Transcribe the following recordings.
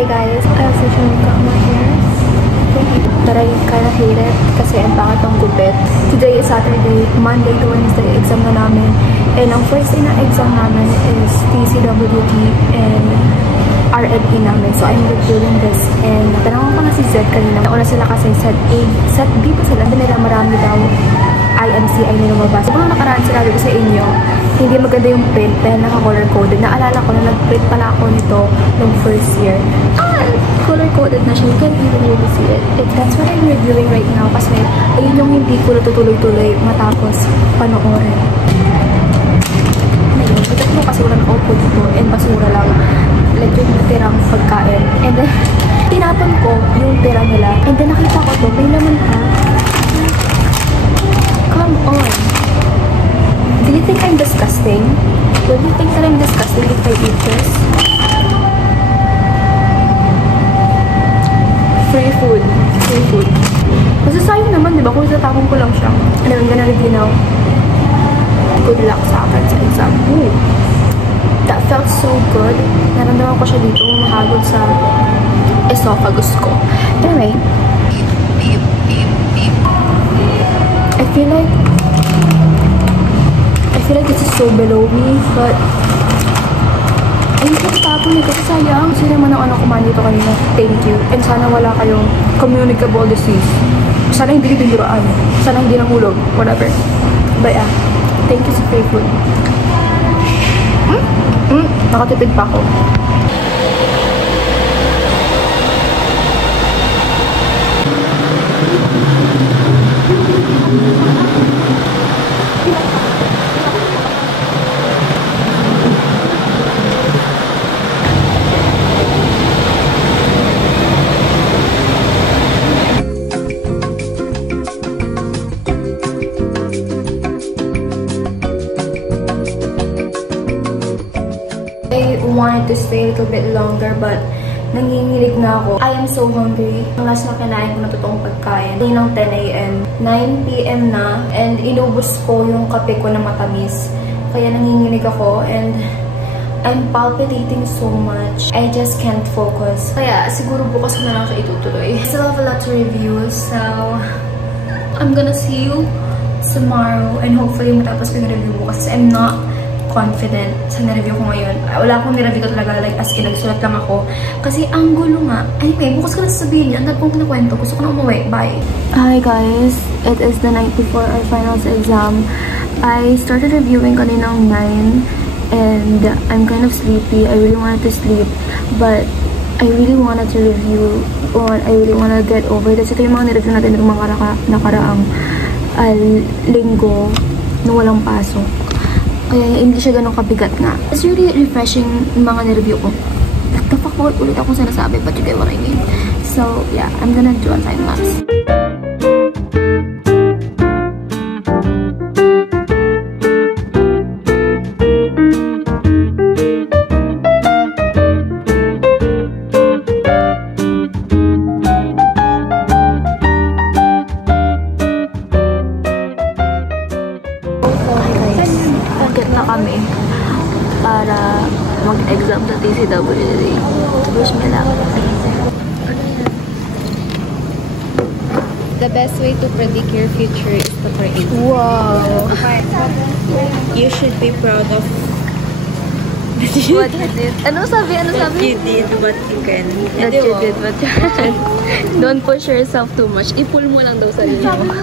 Hey guys, I also just got my hair. But I kind of hate it kasi ang pangit ang gupit. Today is Saturday, Monday to Wednesday exam na namin. And ang first day na exam namin is TCWT and RLE namin. So I'm reviewing this. And natanong ko na si Zed kanina. Nauna sila kasi set A, set B pa sila. Nila marami daw INC ay nilumabas. So, mga nakaraan sinabi ko sa inyo, hindi maganda yung print dahil naka-color coded. Naalala ko na nag-print pala ako nito nung first year. Color coded na siya. You can't even really see it. That's what I'm reviewing right now kasi ayun yung hindi ko natutuloy-tuloy matapos panoorin. Ayun, bigat mo kasi walang output dito and basura lang. Like yung tirang pagkain. And then, tinapon ko yung tira nila. And then nakita ko to, may laman pa. Come on. Do you think I'm disgusting? Do you think that I'm disgusting if I eat this? Free food. Free food. Kasi sayang naman, di ba? Kung itatapon ko lang siya. And I'm gonna review now. Good luck sa akin sa exam. Ooh. That felt so good. Naramdaman ko siya dito. Mahagod sa esophagus ko. Anyway. I feel like this is so below me, but ayun ko tapon eh, kasi sayang. Kasi naman ang kumain dito kanina. Thank you. And sana wala kayong communicable disease. Sana hindi kayo dinuraan. Sana hindi nahulog. Whatever. But yeah, thank you sa free food. Nakatipid pa ako. I wanted to stay a little bit longer but nanginginig na ako. I am so hungry. Ang last na kinain ko na totoong pagkain. Day ng 10 AM, 9 PM na, and inubos ko yung kape ko na matamis. Kaya nanginginig ako and I'm palpitating so much. I just can't focus. Kaya siguro bukas ko na lang siya itutuloy. I still have a lot to review, so I'm gonna see you tomorrow and hopefully matapos ko yung review bukas. I'm not confident sa na-review ko ngayon. Wala akong nireview ko talaga, like as in nagsulat lang ako. Kasi ang gulo nga. Anyway, bukas ko na sasabihin yan. Ang pong kinakwento. Gusto ko na umuwi. Bye! Hi guys! It is the night before our finals exam. I started reviewing kaninang 9 and I'm kind of sleepy. I really wanted to sleep but I really wanted to review on, I really want to get over this. Ito yung mga nireview natin ng mga nakaraang linggo na walang pasok. Kaya hindi siya ganun kabigat nga. It's really refreshing mga nireview ko. Nagka-fuck ulit akong sinasabi, but you get what I mean. So, yeah, I'm gonna do a time lapse. Kami para mag-exam sa TCWT. Wish me luck. The best way to predict your future is to create. Wow! You should be proud of what you did. Ano sabi? what you did, what you can. That you did, what you can. Don't push yourself too much. I-pull mo lang daw sa sarili mo.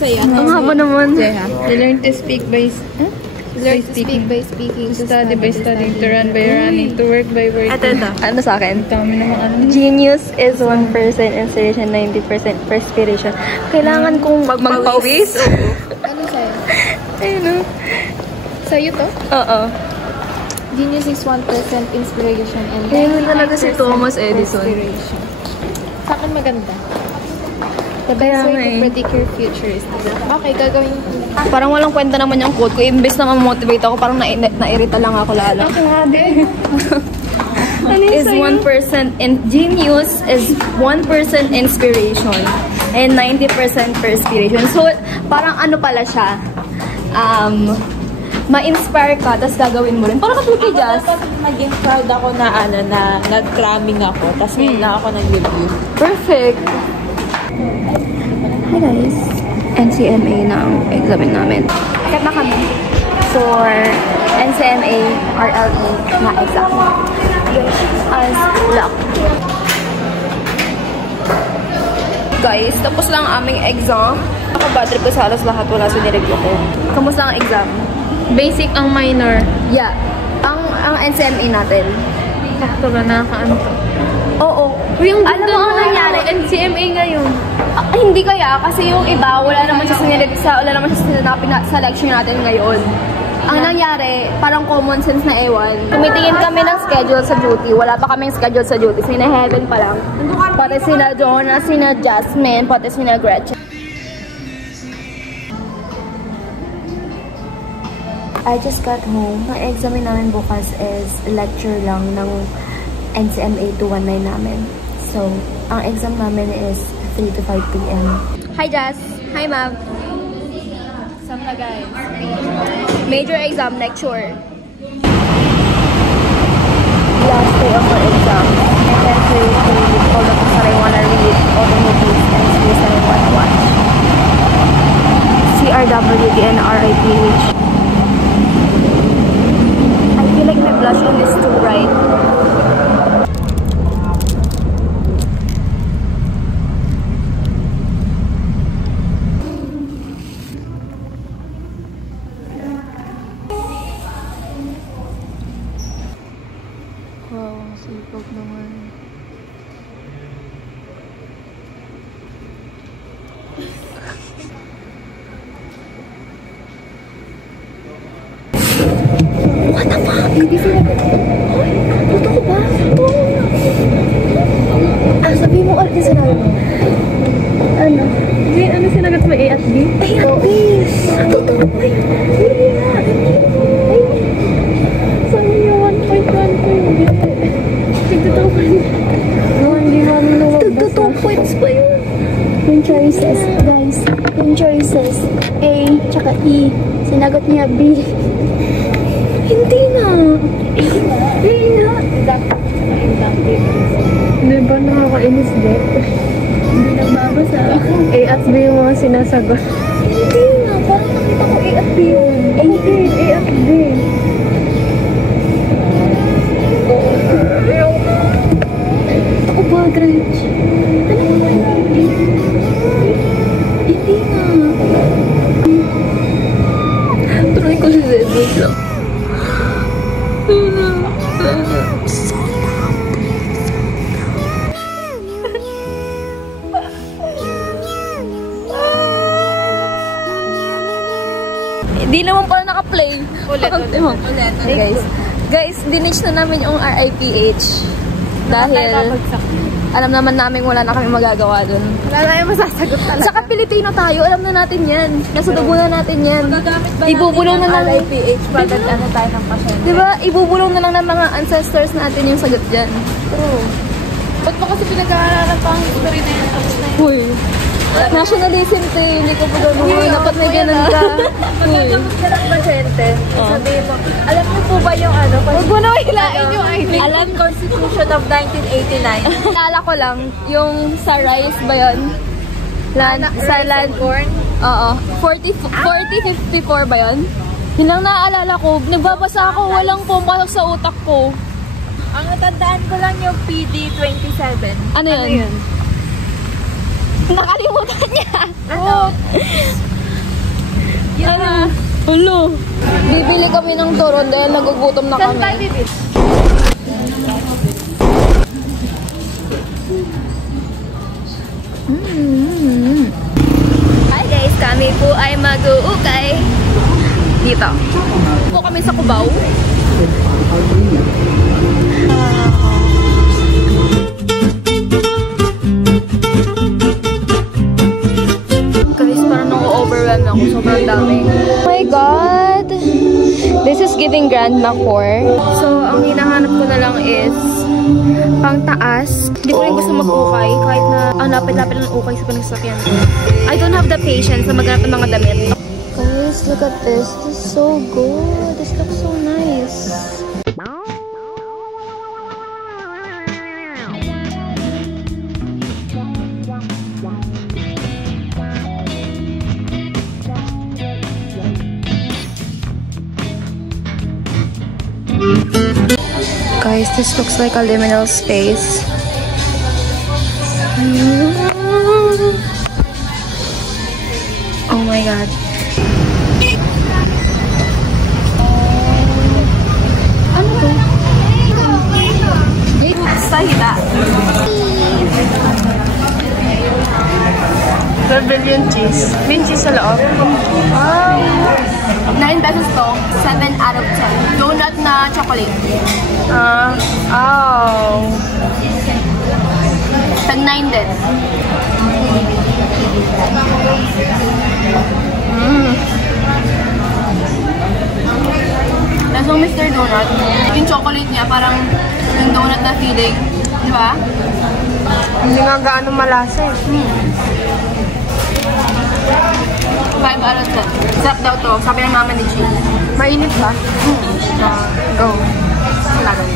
Ang haba naman. To learn to speak by speaking. To study by studying. To run by running. To work by working. Ito. Ano sa akin? Dami naman ano. Genius is 1% inspiration, 90% perspiration. Kailangan kong magpawis. Ano sa'yo? Ayun o. Sa'yo to? Oo. Genius is 1% inspiration and 90% Ayun talaga si Thomas Edison. perspiration. Sa akin maganda. The best way to predict your future is okay, gagawin ko. Parang walang kwenta naman yung quote ko. Imbes na ma-motivate ako, parang nairita lang ako lalo. Is 1% in genius is 1% inspiration and 90% perspiration. So, parang ano pala siya? ma-inspire ka, tapos gagawin mo rin. Parang katuti, Jazz. Dapat maging proud ako na nag-cramming ako. Tapos ngayon na ako nag-review. Perfect. Hi guys. NCMA na ang examen namin. Set na kami for NCMA RLE na exam. Wish us luck. Guys, tapos lang ang aming exam. Naka-bad trip ko sa halos lahat. Wala sa nireview ko. Kamusta ang exam? Basic ang minor. Yeah. Ang NCMA natin. Sakto ba nakakaano to? Oo. Yung alam mo ang nangyari? NCMA ngayon. Hindi kaya. Kasi yung iba, wala naman siya sa lecture natin ngayon. Ang nangyari, parang common sense na ewan. Tumitingin kami ng schedule sa duty. Wala pa kaming schedule sa duty. Sina Heaven pa lang. Pati sina Jonah, sina Jasmine, pati sina Gretchen. I just got home. Ang examen namin bukas is lecture lang ng NCMA 219 namin. So, ang exam namin is 3 to 5 p.m. Hi, Jazz. Hi, Mav. Exam na, guys. Major exam, lecture. Last day of our exam. I can't wait to read all the books that I want to read, all the movies and series that I want to watch. CRWD and RIPH. I feel like my blush on is too bright. Wow, ang sipag naman. What the fuck? Hindi sila... Hoy! Totoo ba? Sabihin mo ulit yung sinabi mo. Ano? Hindi, ano sinagot mo? A at B? A at B! Totoo ba yun? Hindi nga! Sabi niyo 1.1 po yun. Tigtotoo pa rin. No, hindi namin nalabas. 2 points pa yun. Yung choices, guys. Yung choices. A, tsaka E. Sinagot niya B. Hindi na. A nga. Di ba nakakainis din? Hindi nagbabasa. A at B yung mga sinasagot. Hindi nga. Parang nakita ko A at B yun. A at B. Ako ba, Gretch? Talaga ba yun? Hindi nga. Tuloy ko si Zedwig lang. Hindi naman pala naka-play. Ulit. Guys, dinitch na namin yung RIPH. Dahil alam naman namin wala na kami magagawa dun. Wala na yung masasagot talaga. Saka Pilipino tayo, alam na natin yan. Nasa dugo na natin yan. Magagamit ba Ibubulong na lang. RIPH pag ano tayo ng pasyente? Diba? Ibubulong na lang ng mga ancestors natin yung sagot dyan. True. Ba't mo kasi pinag-aaralan pa ang story na yun? Tapos na yun. Uy. Nationalism to eh. Hindi ko pa gano'n. Dapat may ganun ka. Magagamit ka ng pasyente. Sabihin mo, alam niyo po ba yung ano? Huwag mo na hilain yung ID. Alam Constitution of 1989. Naalala ko lang, yung sa rice ba yun? Sa land. Corn? Oo. 4054 ba yun? Yun lang naaalala ko. Nagbabasa ako, walang pumapasok sa utak ko. Ang natandaan ko lang yung PD 27. Ano yun? Nakalimutan niya. Ano? Ano? Hulo. Bibili kami ng turon dahil nagugutom na kami. Saan tayo bibili? Hi guys, kami po ay mag-uukay dito. Po kami sa Cubao. Guys, parang nang-overwhelm ako. Sobrang dami. Oh my God! This is giving grandma core. So, ang hinahanap ko na lang is pang taas. Hindi ko rin gusto mag-ukay kahit na ang lapit-lapit ng ukay sa pinagsakyan ko. I don't have the patience na maghanap ng mga damit. Okay. Guys, look at this. This is so good. This looks so nice. Guys, this looks like a liminal space. Oh my god. Ano to? Sahila. Rebellion cheese. May cheese sa loob. 9 pesos to. 7 out of 10. Donut na chocolate. Tag 9 din. Lasang Mr. Donut. Yung chocolate niya, parang yung donut na feeling. Di ba? Hindi nga gaano malasa eh. 5 out of 10. Sarap daw to. Sabi ng mama ni Chi. Mainit ba? Go. Wala daw.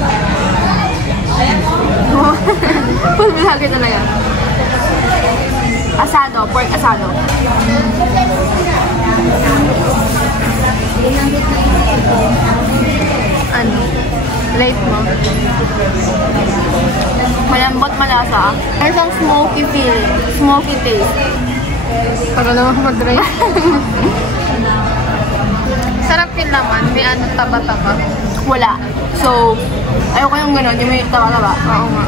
Pulbilhagi talaga. Asado. Pork asado. Ano? Rate mo? Malambot, malasa. There's some smoky feel. Smoky taste. Pag alam ako mag-rate. Sarap yun naman. May ano, taba-taba. Wala. So, ayoko yung gano'n. Yung may taba-taba. Oo nga.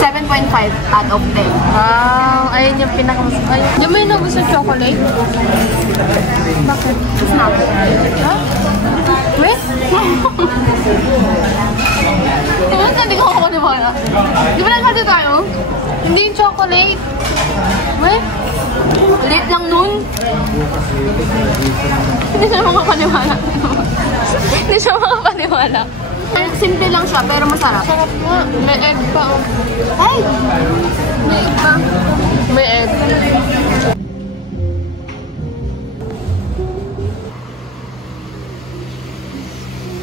7.5 out of 10. Wow. Ayun yung pinakamasarap. Ayun. Yung may nagusto chocolate? Bakit? It's not. Ha? Wait? Diba sabi ko ako diba na? Di ba nagsabi tayo? Hindi yung chocolate. Wait? Late lang nun. Hindi siya makapaniwala. Hindi siya makapaniwala. Simple lang siya, pero masarap. Sarap nga. May egg pa. Ay! May egg pa. May egg.